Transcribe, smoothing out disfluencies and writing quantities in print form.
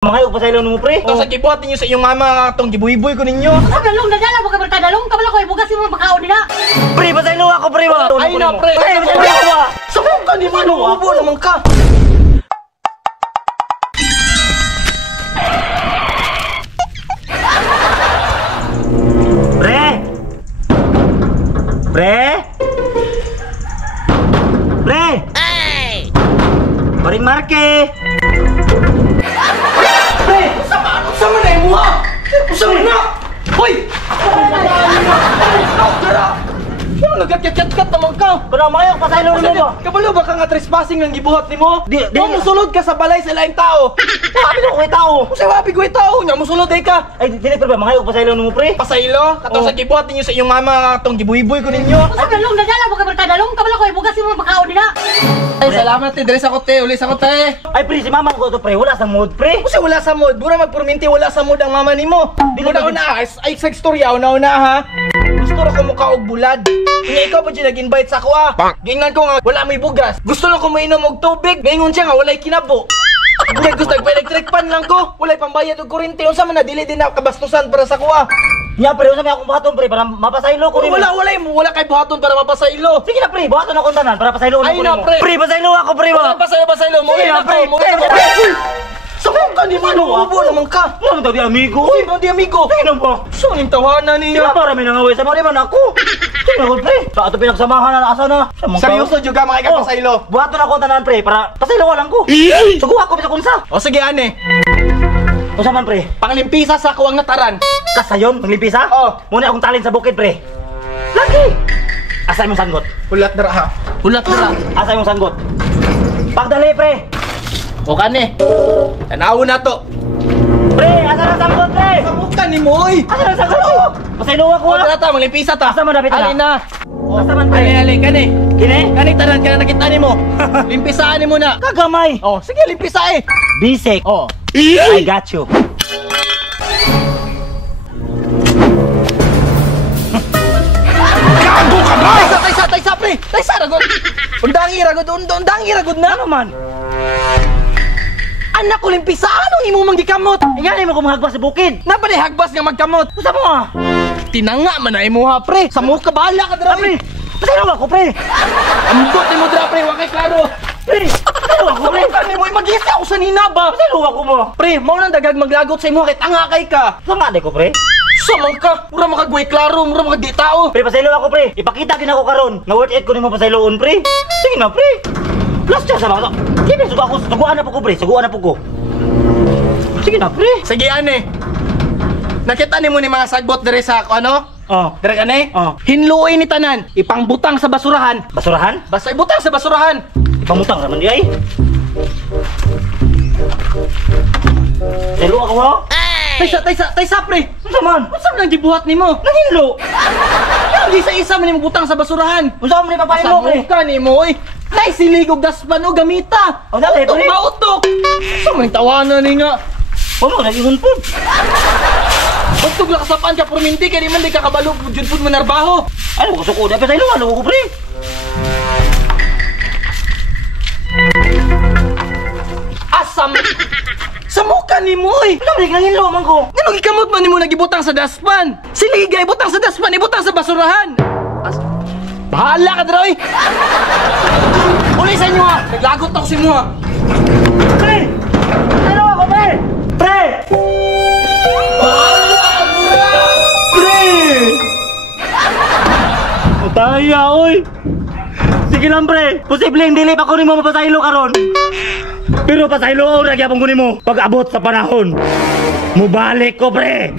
Mga upasaylo mo pre. Ito sa gibuhat ninyo sa inyong mama itong gibuhiboy ko ninyo. Sa dalong nadala mo ka dalong kabalo ko ibugas mo makaon nila. Pre, pasaylo ako pre ba? Ay na pre. Pasaylo ako ba? Sabong ka di ba ubo naman ka. Pre! Pre! Pre! Ay! Paring Marke! Pre! Sama na yung muha! Sama na! Hoy! Nagakyat-kyat naman ka! Pero mayok, pasaylo mo ba? Kabalo ba ka nga trespassing ng gibuhat ni mo? Di- musulod ka sa balay sa laing tao! Sabi ko kay tao! Kung sabi ko yung tao niya, musulod ay ka! Ay, dili pre ba? Mga pasaylo mo pre? Pasaylo? Katong sa gibuhat ninyo sa inyong mama itong gibuhiboy ko ninyo! Sa dalong nadala mo ka dalong kabalo ko ibugas mo makaon nila. Ay, salamat eh! Dali sa kote! Uli sa kote! Ay pre, si mama ko to pre, wala sa mood pre. Kasi wala sa mood, bura magpurminti wala sa mood ang mama nimo. Di mo na ay sa istorya una ha. Gusto ra ko mo kaog bulad. Nga ikaw pa dyan nag-invite sa ako ah. Gingnan ko nga wala may bugas. Gusto lang ko mainom og tubig. Ngayon siya nga walay kinabo. Nga gusto nagpa-electric pan lang ko. Walay pambayad og kuryente. Unsa man na dili din na kabastusan para sa kuha. Ya pre, usap akong buhaton pre para mapasaylo ko rin. Wala kay buhaton para mapasaylo. Sige na pre, buhaton akong tanan para pasaylo ko. Ay na, pre. Pre, pasaylo ako pre ba? Pasaylo mo. Sige na, pre. Sabong ka di ba ubo naman ka? Ano daw di amigo? Uy, di amigo. Sino ba? Saan yung tawanan Di niya? ba marami nangaway sa mga man ako? Sino ko pre? Sa ato pinagsamahan na asa na. Seryoso juga mga ikapasaylo. Buhaton akong tanan pre para pasaylo ko lang ko. Suguha ko bisa kunsa. O sige ane. Unsa man pre? Panglimpisa sa kuwang nataran. Kasayon, manglipisa? Oh. Muna akong talin sa bukid pre. Lagi! Asa imong sanggot? Hulat dara ha. Hulat dara. Asa imong sanggot? Pagdali pre! O kani. Tanaw na to. Pre, asa na sanggot pre? Kamuka ni mo oy. Asa na sanggot ko? Pasaylo ako O ha? dara ta manglimpisa ta. Asa man dapit na? Ali na. Asa man pre? Ali kani. Kini? Kani tanan kana nakita nimo. Limpisaan nimo na. Kagamay! Oh, sige limpisa eh. Bisek! Oh. I got you! Gago ka ba? Taysa pre. Taysa ragod. Undangi ragod na. Ano man? Anak ko limpisaan ang imo manggikamot. Ingani mo kumahagbas sa bukid! Napadi hagbas nga magkamot. Usa mo ha? Tinanga man na imo ha pre. Sa mo ka bahala ka dra pre. Pasaylo ako pre! Ambot ni mo dra pre, wa kay klaro. Pre! Pasaylo ako pre! Kani mo magisa ako sa ninaba. Pasaylo ako mo! Pre, mao nang dagag maglagot sa imo kay tanga kay ka. Sama de ko pre! Samang ka, mura makagway klaro, mura makagdi tao. Pre, pasaylo ako pre! Ipakita din ako karon nga worth it ko nimo pasayloon pre! Sige na pre! Plus siya sa mga to! Sige, suguan na po ko pre! Suguan na po ko! Sige na pre! Sige ane. Nakita nimo ni mga sagbot dire sa ano? Oh! Dire kani? Oh. Hinluoy ni tanan, ipangbutang sa basurahan. Basurahan? Basta ibutang sa basurahan. Ipamutang naman di ay! Pasaylo ako ha? Taysa pre. Unsa man? Unsa man ang gibuhat nimo? Nanginlo! Di sa isa man nimo butang sa basurahan. Unsa man ni papain mo pre? Sa ka nimo oy. Nay siligog daspan o gamita. O, dali, pre. Mautok. Sa man tawanan ni nga. Ano na ingon po? Bugtog lang kasapaan ka porminti kay di man di ka kabalo jud pud manarbaho. Ano gusto ko? Dapat pasaylo ano ko pre? Asam. Sa mukha ni mo oy. Ano man nanginlo man ko? Ngano gikamot man nimo nagibutang sa daspan? Siligay ibutang sa daspan, ibutang sa basurahan. Bahala ka dra oy. Uli sa inyo ha. Naglagot ako sa inyo ha. Pre! Ano ako pre? Pre! Bahala ka dra. Pre! Utaya oy! Sige lang pre! Posibleng dili pa ko nimo mapasaylo karon. Pero pasaylo ora gyapon ko nimo pag abot sa panahon. Mubalik ko pre!